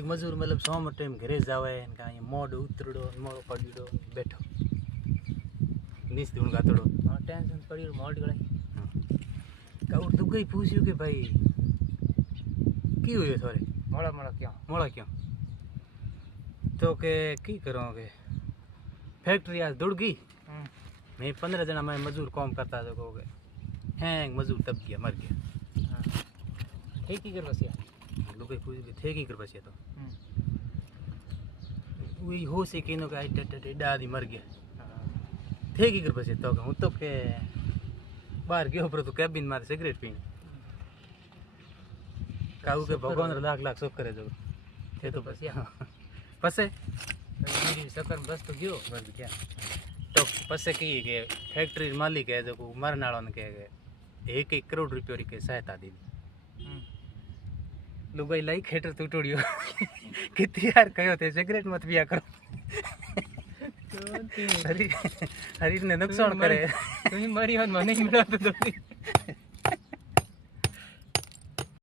એક મજૂર મતલબ 100 ટાઈમ ઘરે જાવે ને કાંઈ મોઢ ઉતરડો મોડો પડ્યો બેઠો નીચ ધૂણ ગાતડો ટેન્શન પડ્યું મોઢ ગળાઈ કાઉ તું ગઈ પૂછ્યું કે ભાઈ કી हुए थोड़े मोड़ा क्यों तो के की करोगे फैक्ट्री आज दौड़ गई मैं 15 जना मैं मजदूर काम करता था को हैंग मजदूर तब गया मर गया ठीक ही कर बसिया लोग पूछ के थे की कर बसिया तो वही हो से केनो का टट दादी मर गया थे की कर बसिया तो હું તો કે બહાર ગયો પર તો કેબિન માં સિગરેટ પીને કાઉ કે ભગવાન લાખ લાખ શોખ કરે જો તે તો પછી પસે मेरी सकन बस तो गयो बस क्या तो पसे की के फैक्ट्री मालिक है जो मरनाड़ो ने के 1 करोड़ रुपया की सहायता दी लोग भाई लाई खेटर टूटोड़ियो कितनी यार कहो थे सिगरेट मत पिया करो हरी ने नुकसान करे तुम्हें मरी मत मने मिला तो